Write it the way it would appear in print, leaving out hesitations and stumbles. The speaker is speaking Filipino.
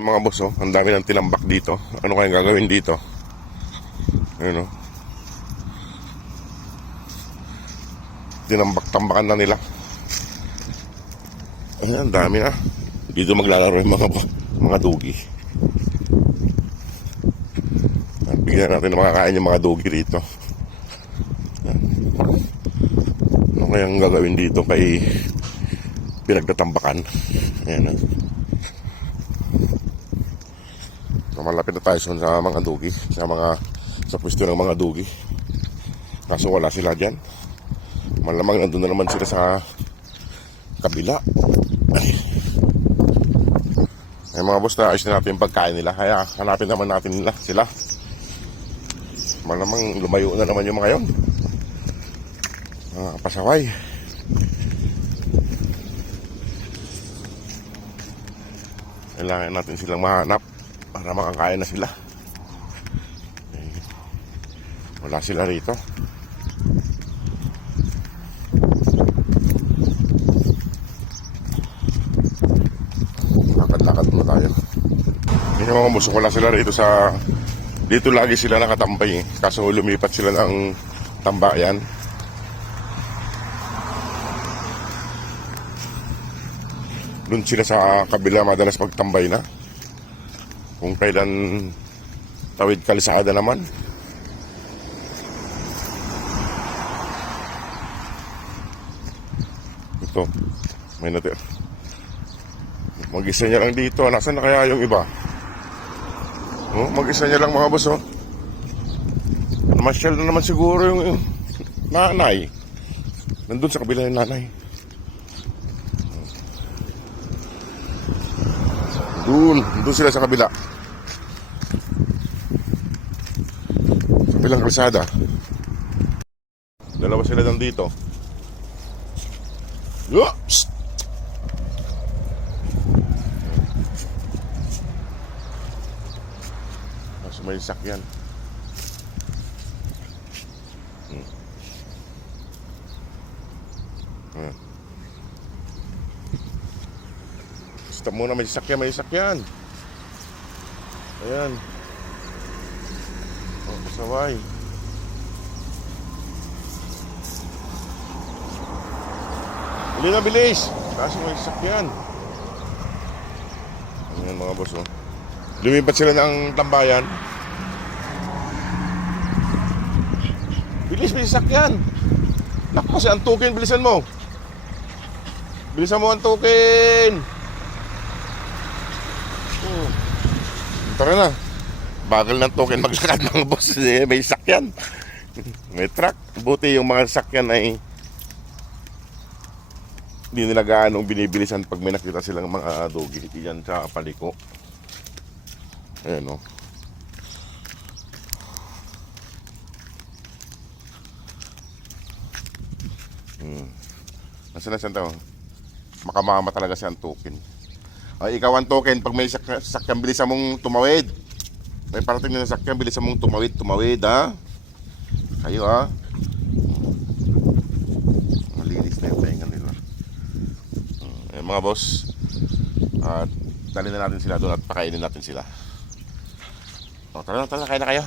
Ay mga boss, oh, ang dami ng tinambak dito. Ano kayang gagawin dito? Ayun, oh. Tinambak-tambakan na nila. Ayan, ang dami na. Dito maglalaro yung mga dugi. Bigyan natin na makakain yung mga dugi rito. Ano kayang gagawin dito kay pinagtatambakan? Ayan, oh. So, malapit na tayo sa mga dugi, sa pwesto ng mga dugi. Kaso wala sila dyan. Malamang nandun na naman sila sa kabila. Ay mga boss, ayos na natin yung pagkain nila. Kaya hanapin naman natin nila sila. Malamang lumayo na naman yung mga yon. Pasaway. Kailangan natin silang mahanap para makakain na sila. Wala sila rito. Lakad-lakad muna tayo. Yung mga muso, wala sila rito sa... Dito lagi sila nakatambay, kaso lumipat sila ng tambayan. Doon sila sa kabila madalas magtambay na. Kung kailan tawid kalsada naman. Ito, may natin. Mag-isa niya lang dito. Nasaan na kaya yung iba? Oh, mag-isa niya lang mga boss, oh. Namasyal na naman siguro yung nanay. Nandun sa kabila yung nanay. Doon sila sa kabila. Kabilang kalsada. Dalawa sila lang dito. Oops! Kaso may sakyan. Stop muna, may sakyan. Ayan. Oh, pasaway. Bili na, bilis. Kaso may sakyan. Ayan mga boss, oh. Lumipat sila ng tambayan. Bilis, may sakyan. Naku, kasi antukin, bilisan mo. Bilisan mo antukin. Tara na. Bagal ng token maglakad mga boss. May sakyan. May truck. Buti yung mga sakyan ay hindi nila gaanong binibilisan pag may nakita silang mga dogi. Diyan sa paliko. Ayan, o. Nasaan tao? Makamama talaga si Antukin. Ay, ikaw ang token, pag may sakyan, bilisan mong tumawid. May parating na sakyan, bilisan mong tumawid, ha? Kayo, ha? Malinis na yung pahinga nila. Ayan, mga boss. Dali na natin sila doon at pakainin natin sila. O, tara na, kain na kayo.